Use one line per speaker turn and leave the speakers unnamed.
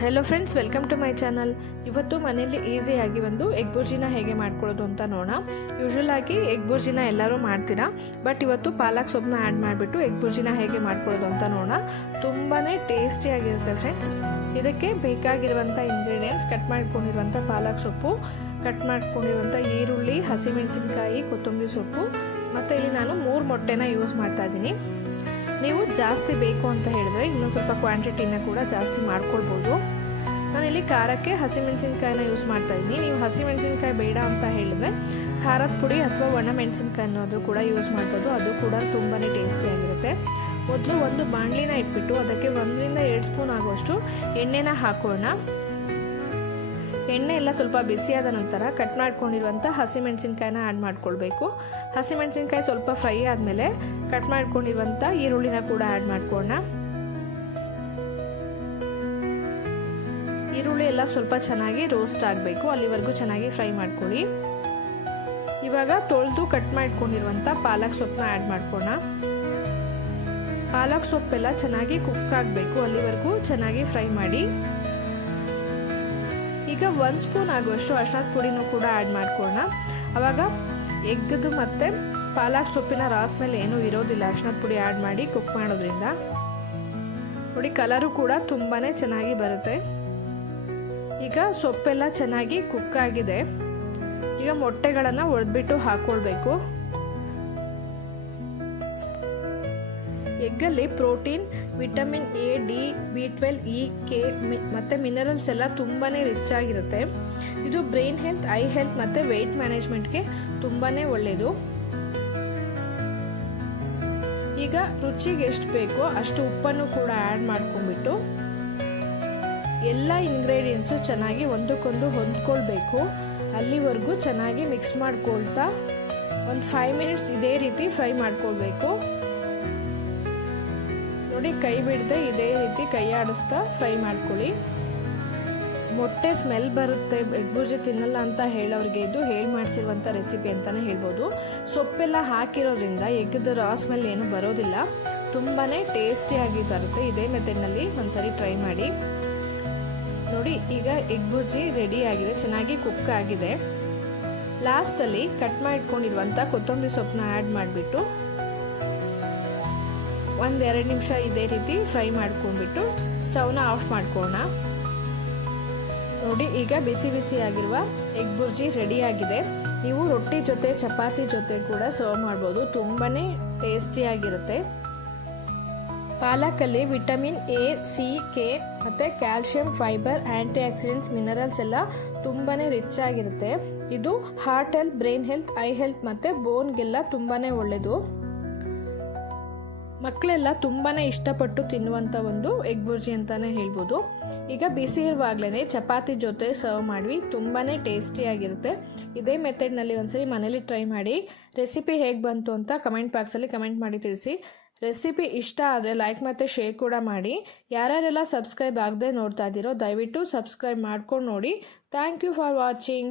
Hello friends welcome to my channel ಇವತ್ತು ಮನೆಯಲ್ಲಿ ಈಸಿಯಾಗಿ ಒಂದು ಎಗ್ ಬುರ್ಜಿನ ಹೇಗೆ ಮಾಡ್ಕೊಳ್ಳೋದು ಅಂತ ನೋಡೋಣ. ಯೂಶ್ವಲ್ ಆಗಿ ಎಗ್ ಬುರ್ಜಿನ ಎಲ್ಲರೂ ಮಾಡ್ತೀರಾ ಬಟ್ ಇವತ್ತು ಪಾಲಕ್ ಸೊಪ್ಪನ್ನ ಆ್ಯಡ್ ಮಾಡಿಬಿಟ್ಟು ಎಗ್ ಬುರ್ಜಿನ ಹೇಗೆ ಮಾಡ್ಕೊಳ್ಳೋದು ಅಂತ ನೋಡೋಣ. ತುಂಬಾ ಟೇಸ್ಟಿಯಾಗಿರುತ್ತೆ ಫ್ರೆಂಡ್ಸ್ ಇದಕ್ಕೆ ಬೇಕಾಗಿರುವಂಥ ಇಂಗ್ರೀಡಿಯೆಂಟ್ಸ್ ಕಟ್ ಮಾಡ್ಕೊಂಡಿರುವಂಥ ಪಾಲಕ್ ಸೊಪ್ಪು ಕಟ್ ಮಾಡ್ಕೊಂಡಿರುವಂಥ ಈರುಳ್ಳಿ, ಹಸಿಮೆಣಸಿನ್ಕಾಯಿ, ಕೊತ್ತಂಬರಿ ಸೊಪ್ಪು, ಮತ್ತು ಇಲ್ಲಿ ನಾನು ಮೂರು ಮೊಟ್ಟೆನ ಯೂಸ್ ಮಾಡ್ತಾ ಇದ್ದೀನಿ. ನೀವು ಜಾಸ್ತಿ ಬೇಕು ಅಂತ ಹೇಳಿದ್ರೆ ಇನ್ನೂ ಸ್ವಲ್ಪ ಕ್ವಾಂಟಿಟಿನ ಕೂಡ ಜಾಸ್ತಿ ಮಾಡ್ಕೊಳ್ಬೋದು. ನಾನಿಲ್ಲಿ ಖಾರಕ್ಕೆ ಹಸಿಮೆಣಸಿನ್ಕಾಯಿನ ಯೂಸ್ ಮಾಡ್ತಾ ಇದ್ದೀನಿ. ನೀವು ಹಸಿಮೆಣಸಿನ್ಕಾಯಿ ಬೇಡ ಅಂತ ಹೇಳಿದ್ರೆ ಖಾರದ ಪುಡಿ ಅಥವಾ ಒಣ ಮೆಣಸಿನ್ಕಾಯಿ ಅನ್ನೋದು ಕೂಡ ಯೂಸ್ ಮಾಡ್ಬೋದು. ಅದು ಕೂಡ ತುಂಬಾ ಟೇಸ್ಟಿಯಾಗಿರುತ್ತೆ ಮೊದಲು ಒಂದು ಬಾಣಲಿನ ಇಟ್ಬಿಟ್ಟು ಅದಕ್ಕೆ ಒಂದರಿಂದ ಎರಡು ಸ್ಪೂನ್ ಆಗುವಷ್ಟು ಎಣ್ಣೆನ ಹಾಕೋಣ. ಎಣ್ಣೆ ಎಲ್ಲ ಸ್ವಲ್ಪ ಬಿಸಿಯಾದ ನಂತರ ಕಟ್ ಮಾಡ್ಕೊಂಡಿರುವಂಥ ಹಸಿಮೆಣಸಿನ್ಕಾಯಿನ ಆ್ಯಡ್ ಮಾಡ್ಕೊಳ್ಬೇಕು. ಹಸಿಮೆಣಸಿನ್ಕಾಯಿ ಸ್ವಲ್ಪ ಫ್ರೈ ಆದಮೇಲೆ ಕಟ್ ಮಾಡ್ಕೊಂಡಿರುವಂಥ ಈರುಳ್ಳಿನ ಕೂಡ ಆ್ಯಡ್ ಮಾಡ್ಕೊಳ್ಳೋಣ ಈರುಳ್ಳಿ ಎಲ್ಲ ಸ್ವಲ್ಪ ಚೆನ್ನಾಗಿ ರೋಸ್ಟ್ ಆಗಬೇಕು. ಅಲ್ಲಿವರೆಗೂ ಚೆನ್ನಾಗಿ ಫ್ರೈ ಮಾಡ್ಕೊಳ್ಳಿ. ಇವಾಗ ತೊಳೆದು ಕಟ್ ಮಾಡ್ಕೊಂಡಿರುವಂಥ ಪಾಲಕ್ ಸೊಪ್ಪನ್ನ ಆ್ಯಡ್ ಮಾಡ್ಕೊಳ್ಳೋಣ ಪಾಲಕ್ ಸೊಪ್ಪೆಲ್ಲ ಚೆನ್ನಾಗಿ ಕುಕ್ ಆಗಬೇಕು. ಅಲ್ಲಿವರೆಗೂ ಚೆನ್ನಾಗಿ ಫ್ರೈ ಮಾಡಿ. ಈಗ ಒಂದು ಸ್ಪೂನ್ ಆಗುವಷ್ಟು ಅರ್ಶಿನದ ಪುಡಿನೂ ಕೂಡ ಆ್ಯಡ್ ಮಾಡ್ಕೊಳ್ಳೋಣ. ಆವಾಗ ಎಗ್ಗದು ಮತ್ತು ಪಾಲಕ್ ಸೊಪ್ಪಿನ ರಾಸ್ ಮೇಲೆ ಏನೂ ಇರೋದಿಲ್ಲ. ಅರ್ಶಿನದ ಪುಡಿ ಆ್ಯಡ್ ಮಾಡಿ ಕುಕ್ ಮಾಡೋದ್ರಿಂದ. ನೋಡಿ ಕಲರು ಕೂಡ ತುಂಬಾ ಚೆನ್ನಾಗಿ ಬರುತ್ತೆ. ಈಗ ಸೊಪ್ಪೆಲ್ಲ ಚೆನ್ನಾಗಿ ಕುಕ್ ಆಗಿದೆ. ಈಗ ಮೊಟ್ಟೆಗಳನ್ನು ಒಡೆದ್ಬಿಟ್ಟು ಹಾಕ್ಕೊಳ್ಬೇಕು ಎಗ್ಗಲ್ಲಿ protein, vitamin A, D, B twelve, E, K ಮತ್ತು ಮಿನರಲ್ಸ್ ಎಲ್ಲ ತುಂಬಾ ರಿಚ್ ಆಗಿರುತ್ತೆ. ಇದು ಬ್ರೈನ್ ಹೆಲ್ತ್, ಐ ಹೆಲ್ತ್ ಮತ್ತು ವೆಯ್ಟ್ ಮ್ಯಾನೇಜ್ಮೆಂಟ್ಗೆ ತುಂಬಾ ಒಳ್ಳೆಯದು ಈಗ ರುಚಿಗೆ ಎಷ್ಟು ಬೇಕೋ ಅಷ್ಟು ಉಪ್ಪನ್ನು ಕೂಡ ಆ್ಯಡ್ ಮಾಡ್ಕೊಂಡ್ಬಿಟ್ಟು ಎಲ್ಲ ಇಂಗ್ರೀಡಿಯೆಂಟ್ಸು ಚೆನ್ನಾಗಿ ಒಂದಕ್ಕೊಂದು ಹೊಂದ್ಕೊಳ್ಬೇಕು. ಅಲ್ಲಿವರೆಗೂ ಚೆನ್ನಾಗಿ ಮಿಕ್ಸ್ ಮಾಡ್ಕೊಳ್ತಾ ಒಂದು ಫೈವ್ ಮಿನಿಟ್ಸ್ ಇದೇ ರೀತಿ ಫ್ರೈ ಮಾಡ್ಕೊಳ್ಬೇಕು. ನೋಡಿ, ಕೈ ಬಿಡದೆ ಇದೇ ರೀತಿ ಕೈ ಆಡಿಸ್ತಾ ಫ್ರೈ ಮಾಡ್ಕೊಳ್ಳಿ. ಮೊಟ್ಟೆ ಸ್ಮೆಲ್ ಬರುತ್ತೆ ಎಗ್ ಬುರ್ಜಿ ತಿನ್ನಲ್ಲ ಅಂತ ಹೇಳೋರಿಗೆ ಇದು ಹೇಳಿ ಮಾಡಿಸಿರುವಂಥ ರೆಸಿಪಿ ಅಂತಲೇ ಹೇಳ್ಬೋದು. ಸೊಪ್ಪೆಲ್ಲ ಹಾಕಿರೋದ್ರಿಂದ ಎಗ್ಗದ ರಾ ಸ್ಮೆಲ್ ಏನು ಬರೋದಿಲ್ಲ. ತುಂಬಾ ಟೇಸ್ಟಿಯಾಗಿ ಬರುತ್ತೆ. ಇದೇ ಮೆಥಡ್ನಲ್ಲಿ ಒಂದ್ಸರಿ ಟ್ರೈ ಮಾಡಿ. ನೋಡಿ, ಈಗ ಎಗ್ ಬುರ್ಜಿ ರೆಡಿ ಆಗಿದೆ, ಚೆನ್ನಾಗಿ ಕುಕ್ ಆಗಿದೆ. ಲಾಸ್ಟಲ್ಲಿ ಕಟ್ ಮಾಡಿಟ್ಕೊಂಡಿರುವಂಥ ಕೊತ್ತಂಬರಿ ಸೊಪ್ಪನ್ನ ಆ್ಯಡ್ ಮಾಡಿಬಿಟ್ಟು ಒಂದೆರಡು ನಿಮಿಷ ಇದೇ ರೀತಿ ಫ್ರೈ ಮಾಡ್ಕೊಂಡ್ಬಿಟ್ಟು ಸ್ಟವ್ನ ಆಫ್ ಮಾಡ್ಕೋಣ. ನೋಡಿ, ಈಗ ಬಿಸಿ ಬಿಸಿ ಆಗಿರುವ ಎಗ್ ಬುರ್ಜಿ ರೆಡಿ ಆಗಿದೆ ನೀವು ರೊಟ್ಟಿ ಜೊತೆ, ಚಪಾತಿ ಜೊತೆ ಕೂಡ ಸರ್ವ್ ಮಾಡ್ಬೋದು. ತುಂಬಾ ಟೇಸ್ಟಿಯಾಗಿರುತ್ತೆ ಪಾಲಕಲ್ಲಿ ವಿಟಮಿನ್ ಎ, ಸಿ, ಕೆ ಮತ್ತು calcium, fibre antioxidants minerals ಎಲ್ಲ ತುಂಬಾ ರಿಚ್ ಆಗಿರುತ್ತೆ. ಇದು heart health, brain health, eye health ಮತ್ತು ಬೋನ್ಗೆಲ್ಲ ತುಂಬಾ ಒಳ್ಳೆಯದು ಮಕ್ಕಳೆಲ್ಲ ತುಂಬಾ ಇಷ್ಟಪಟ್ಟು ತಿನ್ನುವಂಥ ಒಂದು ಎಗ್ ಬುರ್ಜಿ ಅಂತಲೇ ಹೇಳ್ಬೋದು. ಈಗ ಬಿಸಿ ಇರುವಾಗಲೇ ಚಪಾತಿ ಜೊತೆ ಸರ್ವ್ ಮಾಡಿ ತುಂಬಾ ಟೇಸ್ಟಿಯಾಗಿರುತ್ತೆ ಇದೇ ಮೆಥಡ್ನಲ್ಲಿ ಒಂದ್ಸರಿ ಮನೇಲಿ ಟ್ರೈ ಮಾಡಿ ರೆಸಿಪಿ ಹೇಗೆ ಬಂತು ಅಂತ ಕಮೆಂಟ್ ಬಾಕ್ಸಲ್ಲಿ ಕಮೆಂಟ್ ಮಾಡಿ ತಿಳಿಸಿ. ರೆಸಿಪಿ ಇಷ್ಟ ಆದರೆ ಲೈಕ್ ಮತ್ತು ಶೇರ್ ಕೂಡ ಮಾಡಿ. ಯಾರ್ಯಾರೆಲ್ಲ ಸಬ್ಸ್ಕ್ರೈಬ್ ಆಗದೆ ನೋಡ್ತಾ ಇದ್ದೀರೋ ದಯವಿಟ್ಟು ಸಬ್ಸ್ಕ್ರೈಬ್ ಮಾಡ್ಕೊಂಡು ನೋಡಿ. Thank you for watching